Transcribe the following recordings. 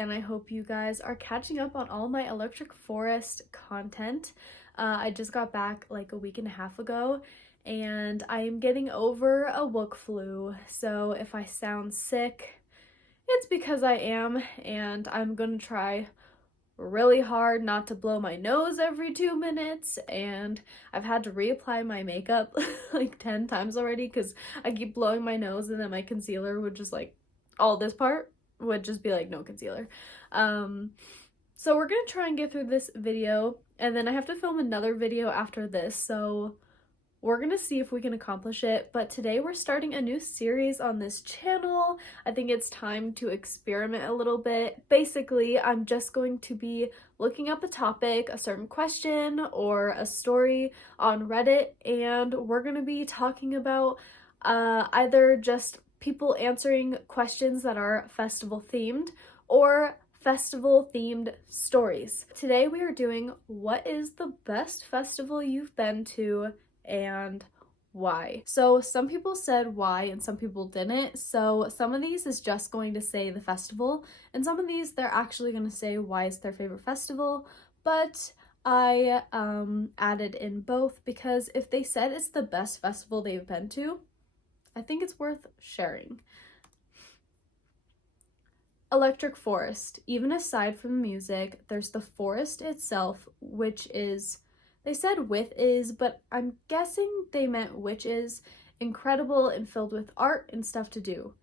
and I hope you guys are catching up on all my Electric Forest content. I just got back like a week and a half ago, and I am getting over a wook flu, so if I sound sick, it's because I am, and I'm gonna try really hard not to blow my nose every 2 minutes, and I've had to reapply my makeup like 10 times already because I keep blowing my nose and then my concealer would just like, all this part would just be like no concealer. So we're gonna try and get through this video, and then I have to film another video after this, so we're gonna see if we can accomplish it. But today we're starting a new series on this channel. I think it's time to experiment a little bit. Basically, I'm just going to be looking up a topic, a certain question, or a story on Reddit, and we're gonna be talking about either just people answering questions that are festival themed or festival themed stories. Today we are doing what is the best festival you've been to and why. So some people said why and some people didn't. So some of these is just going to say the festival, and some of these they're actually going to say why is their favorite festival. But I added in both because if they said it's the best festival they've been to, I think it's worth sharing. Electric Forest. Even aside from the music, there's the forest itself, which is, they said with is, but I'm guessing they meant which is, incredible and filled with art and stuff to do.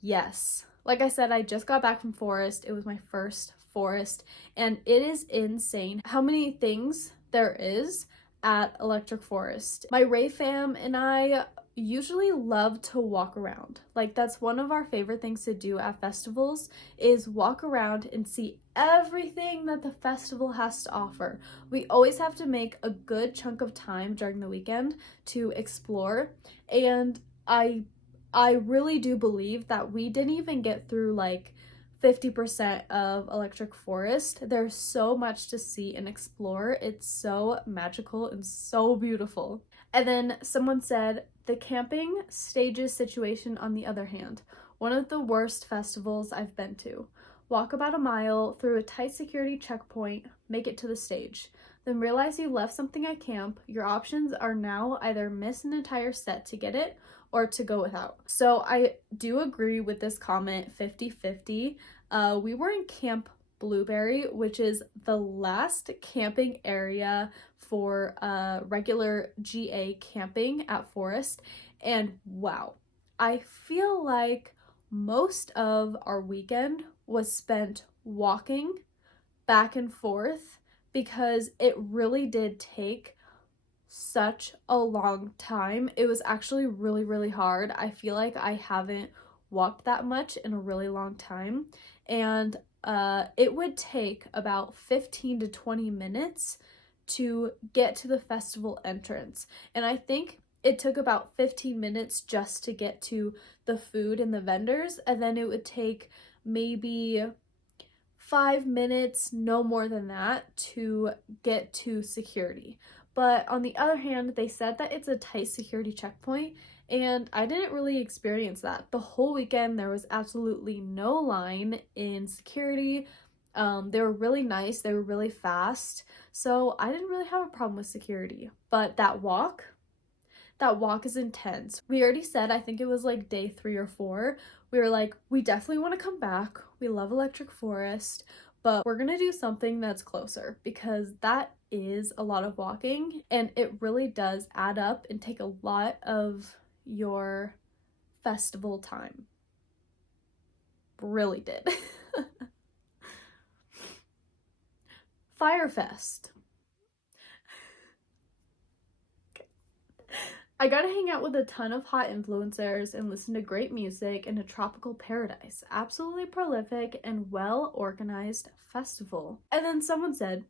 Yes. Like I said, I just got back from Forest. It was my first Forest, and it is insane how many things there is at Electric Forest. My Ray fam and I usually love to walk around. Like, that's one of our favorite things to do at festivals, is walk around and see everything that the festival has to offer. We always have to make a good chunk of time during the weekend to explore, and I really do believe that we didn't even get through like 50% of Electric Forest. There's so much to see and explore. It's so magical and so beautiful. And then someone said, the camping stages situation on the other hand, one of the worst festivals I've been to. Walk about a mile through a tight security checkpoint, make it to the stage. Then realize you left something at camp. Your options are now either miss an entire set to get it or to go without. So I do agree with this comment 50-50. We were in Camp Blueberry, which is the last camping area for regular GA camping at Forest, and wow, I feel like most of our weekend was spent walking back and forth because it really did take such a long time. It was actually really hard. I feel like I haven't walked that much in a really long time, and it would take about 15 to 20 minutes to get to the festival entrance, and I think it took about 15 minutes just to get to the food and the vendors, and then it would take maybe 5 minutes, no more than that, to get to security. But on the other hand, they said that it's a tight security checkpoint, and I didn't really experience that. The whole weekend, there was absolutely no line in security. They were really nice, they were really fast, so I didn't really have a problem with security. But that walk is intense. We already said, I think it was like day 3 or 4, we were like, we definitely want to come back. We love Electric Forest, but we're gonna do something that's closer because that is a lot of walking, and it really does add up and take a lot of your festival time. Really did. Firefest. I got to hang out with a ton of hot influencers and listen to great music in a tropical paradise. Absolutely prolific and well-organized festival. And then someone said,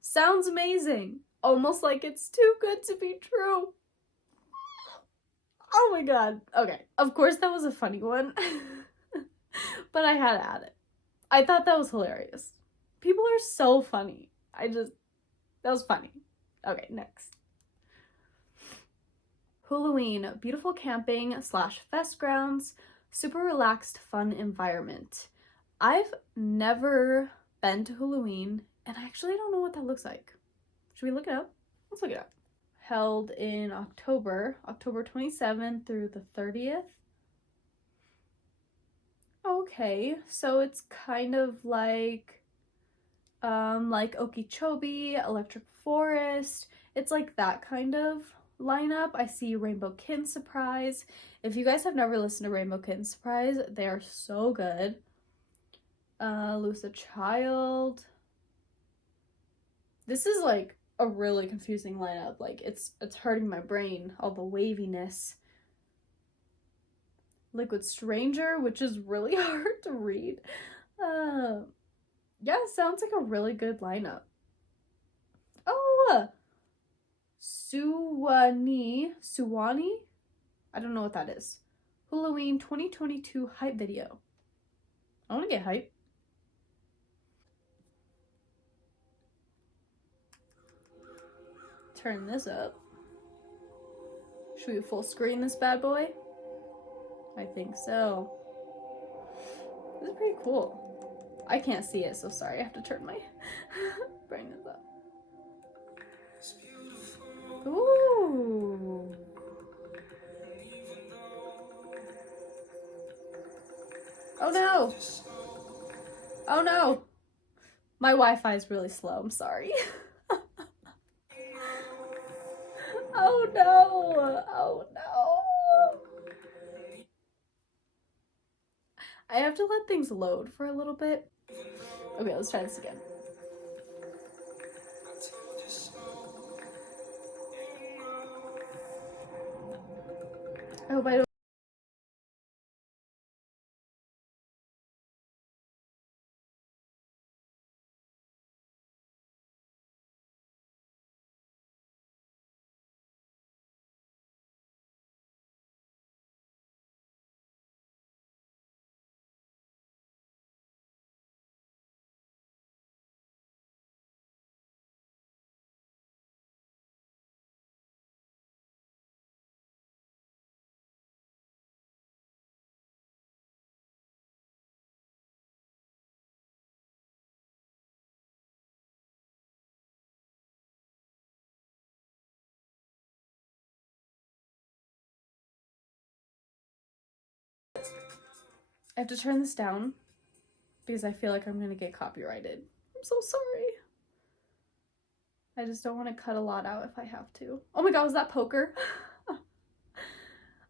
sounds amazing. Almost like it's too good to be true. Oh my god. Okay, of course that was a funny one. But I had to add it. I thought that was hilarious. People are so funny. That was funny. Okay, next. Halloween, beautiful camping / fest grounds, super relaxed, fun environment. I've never been to Halloween, and I actually don't know what that looks like. Should we look it up? Let's look it up. Held in October 27th through the 30th. Okay, so it's kind of like Okeechobee, Electric Forest. It's like that kind of lineup. I see Rainbow Kitten Surprise. If you guys have never listened to Rainbow Kitten Surprise, they are so good. Lose a Child. This is like a really confusing lineup. Like it's hurting my brain, all the waviness. Liquid Stranger, which is really hard to read. Yeah, sounds like a really good lineup. Oh, Suwani. I don't know what that is. Halloween 2022 hype video. I want to get hype. Turn this up. Should we full screen this bad boy? I think so. This is pretty cool. I can't see it, so sorry. I have to turn my bring this up. Ooh. Oh no. Oh no. My Wi-Fi is really slow. I'm sorry. Oh no. Oh no. I have to let things load for a little bit. Okay, let's try this again. I hope I don't. I have to turn this down because I feel like I'm gonna get copyrighted. I'm so sorry. I just don't want to cut a lot out if I have to. Oh my god, was that poker?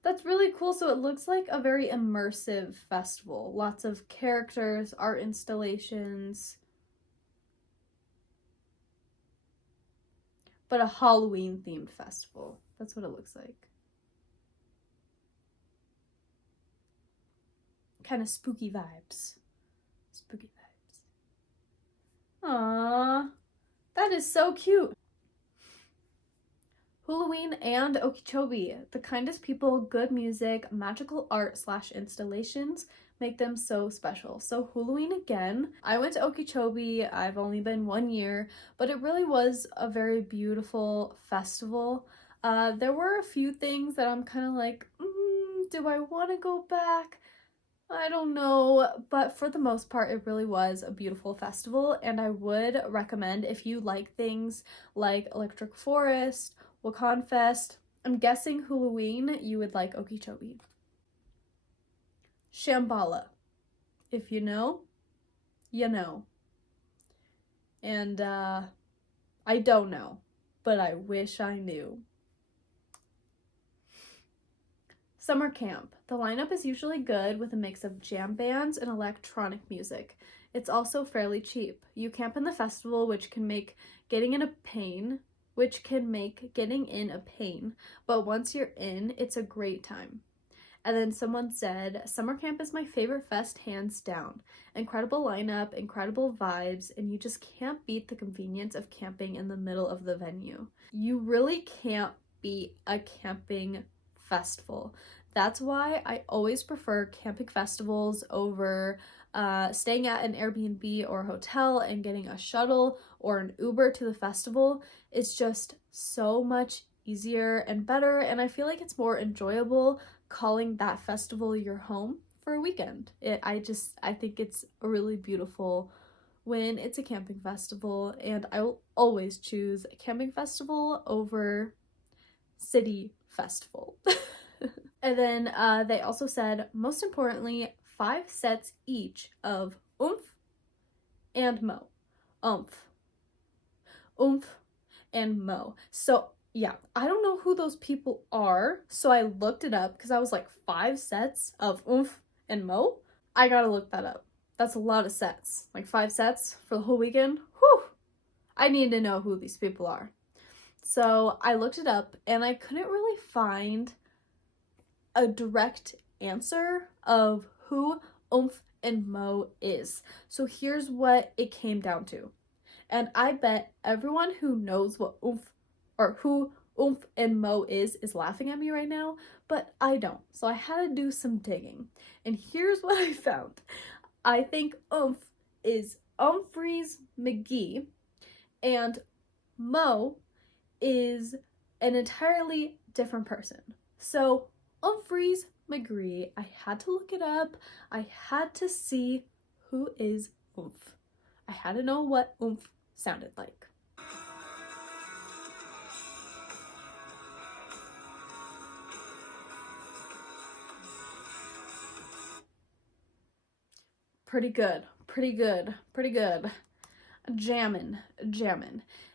That's really cool. So it looks like a very immersive festival. Lots of characters, art installations. But a Halloween themed festival. That's what it looks like. Kind of spooky vibes. Spooky vibes. Aww. That is so cute. Halloween and Okeechobee, the kindest people, good music, magical art / installations make them so special. So Halloween again. I went to Okeechobee. I've only been 1 year, but it really was a very beautiful festival. There were a few things that I'm kind of like, do I want to go back? I don't know, but for the most part, it really was a beautiful festival, and I would recommend if you like things like Electric Forest, Wakan Fest. I'm guessing Halloween, you would like Okeechobee. Shambhala. If you know, you know. And I don't know, but I wish I knew. Summer camp. The lineup is usually good with a mix of jam bands and electronic music. It's also fairly cheap. You camp in the festival, which can make getting in a pain, but once you're in, it's a great time. And then someone said, summer camp is my favorite fest, hands down. Incredible lineup, incredible vibes, and you just can't beat the convenience of camping in the middle of the venue. You really can't beat a camping festival. That's why I always prefer camping festivals over staying at an Airbnb or hotel and getting a shuttle or an Uber to the festival. It's just so much easier and better, and I feel like it's more enjoyable calling that festival your home for a weekend. I think it's really beautiful when it's a camping festival, and I will always choose a camping festival over city festival. And then they also said, most importantly, 5 sets each of oomph and mo. Oomph and mo. So yeah, I don't know who those people are, so I looked it up because I was like, 5 sets of oomph and mo? I gotta look that up. That's a lot of sets. Like 5 sets for the whole weekend? Whew! I need to know who these people are. So I looked it up and I couldn't really find a direct answer of who oomph and mo is. So here's what it came down to. And I bet everyone who knows what oomph or who oomph and mo is laughing at me right now, but I don't. So I had to do some digging. And here's what I found. I think oomph is Umphreys McGee, and mo is an entirely different person. So Umphreys McGee, I had to look it up. I had to see who is oomph. I had to know what oomph sounded like. Pretty good. Jammin'.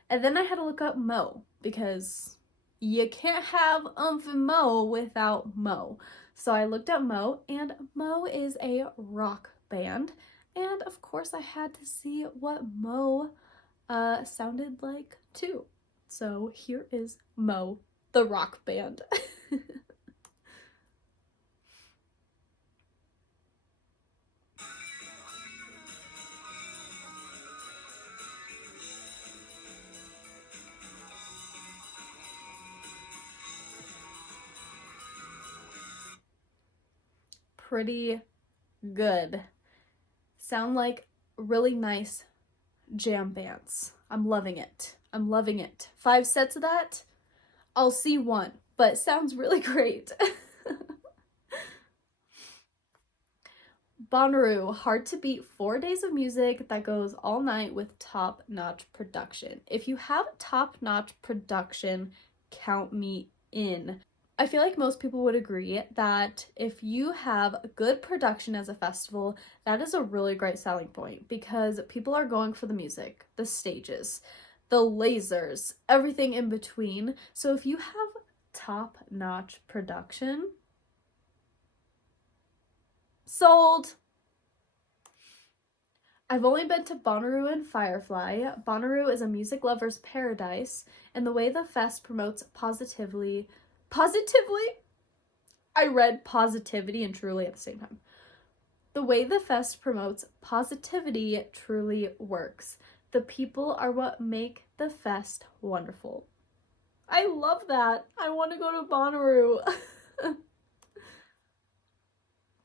And then I had to look up mo, because you can't have oomph and mo without mo. So I looked up mo, and mo is a rock band. And of course I had to see what mo sounded like too. So here is Mo, the rock band. Pretty good. Sound like really nice jam bands. I'm loving it. 5 sets of that, I'll see 1, but sounds really great. Bonnaroo, hard to beat 4 days of music that goes all night with top-notch production. If you have top-notch production, count me in. I feel like most people would agree that if you have good production as a festival, that is a really great selling point, because people are going for the music, the stages, the lasers, everything in between. So if you have top-notch production, sold. I've only been to Bonnaroo and Firefly. Bonnaroo is a music lover's paradise, and the way the fest promotes positively? I read positivity and truly at the same time. The way the fest promotes positivity truly works. The people are what make the fest wonderful. I love that. I want to go to Bonnaroo.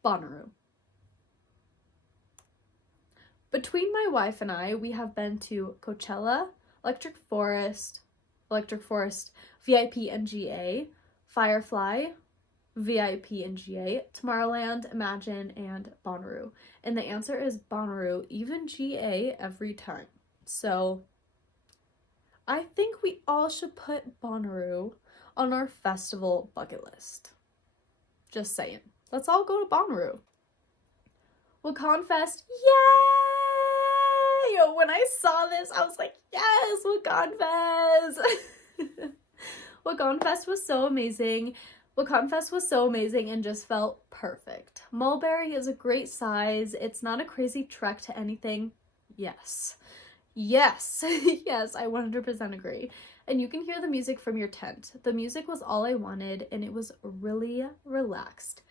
Bonnaroo. Between my wife and I, we have been to Coachella, Electric Forest, VIP NGA, Firefly, VIP NGA, Tomorrowland, Imagine, and Bonnaroo. And the answer is Bonnaroo, even GA every time. So I think we all should put Bonnaroo on our festival bucket list. Just saying. Let's all go to Bonnaroo. WaconFest, yay! When I saw this, I was like, yes, WaconFest! WaconFest was so amazing. And just felt perfect. Mulberry is a great size. It's not a crazy trek to anything. Yes, yes, I 100% agree. And you can hear the music from your tent. The music was all I wanted, and it was really relaxed.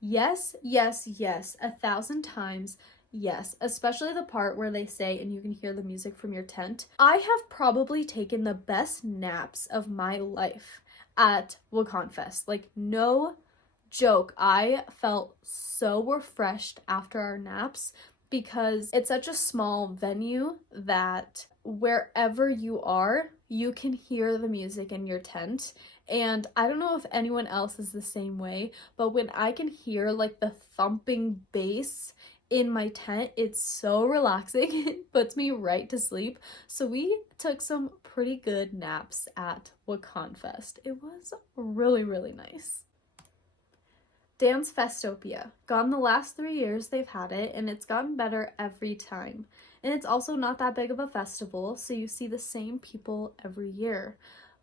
Yes, 1,000 times. Yes, especially the part where they say, and you can hear the music from your tent. I have probably taken the best naps of my life at WaconFest. Like, no joke. I felt so refreshed after our naps, because it's such a small venue that wherever you are, you can hear the music in your tent. And I don't know if anyone else is the same way, but when I can hear like the thumping bass in my tent, it's so relaxing. It puts me right to sleep. So we took some pretty good naps at Wakan Fest. It was really, really nice. Dance Festopia. Gone the last 3 years they've had it, and it's gotten better every time. And it's also not that big of a festival, so you see the same people every year.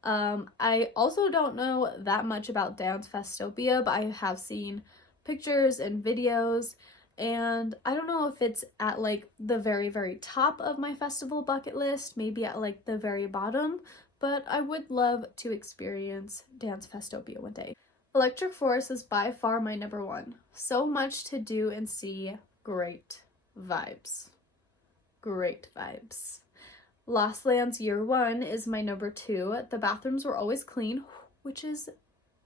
I also don't know that much about Dance Festopia, but I have seen pictures and videos, and I don't know if it's at like the very, very top of my festival bucket list, maybe at like the very bottom, but I would love to experience Dance Festopia one day. Electric Forest is by far my number one. So much to do and see. Great vibes. Great vibes. Lost Lands Year 1 is my number 2. The bathrooms were always clean, which is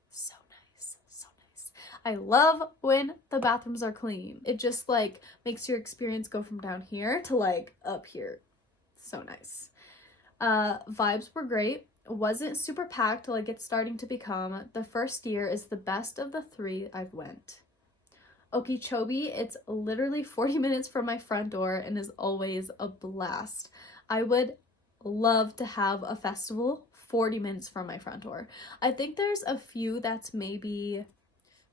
so nice. So nice. I love when the bathrooms are clean. It just like makes your experience go from down here to like up here. So nice. Vibes were great. Wasn't super packed like it's starting to become. The first year is the best of the 3 I've went. Okeechobee, it's literally 40 minutes from my front door and is always a blast. I would love to have a festival 40 minutes from my front door. I think there's a few that's maybe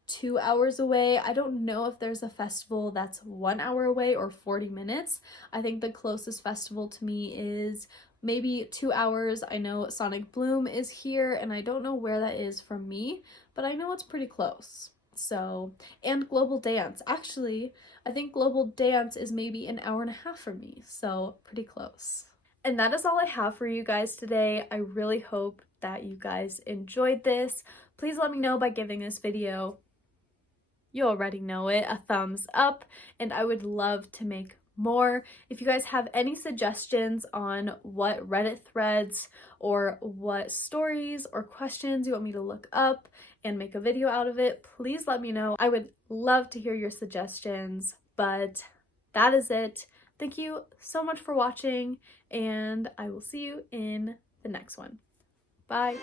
2 hours away. I don't know if there's a festival that's 1 hour away or 40 minutes. I think the closest festival to me is maybe 2 hours. I know Sonic Bloom is here, and I don't know where that is from me, but I know it's pretty close. So, and Global Dance. Actually, I think Global Dance is maybe an hour and a half from me, so pretty close. And that is all I have for you guys today. I really hope that you guys enjoyed this. Please let me know by giving this video, you already know it, a thumbs up, and I would love to make more. If you guys have any suggestions on what Reddit threads or what stories or questions you want me to look up and make a video out of it, please let me know. I would love to hear your suggestions, but that is it. Thank you so much for watching, and I will see you in the next one. Bye.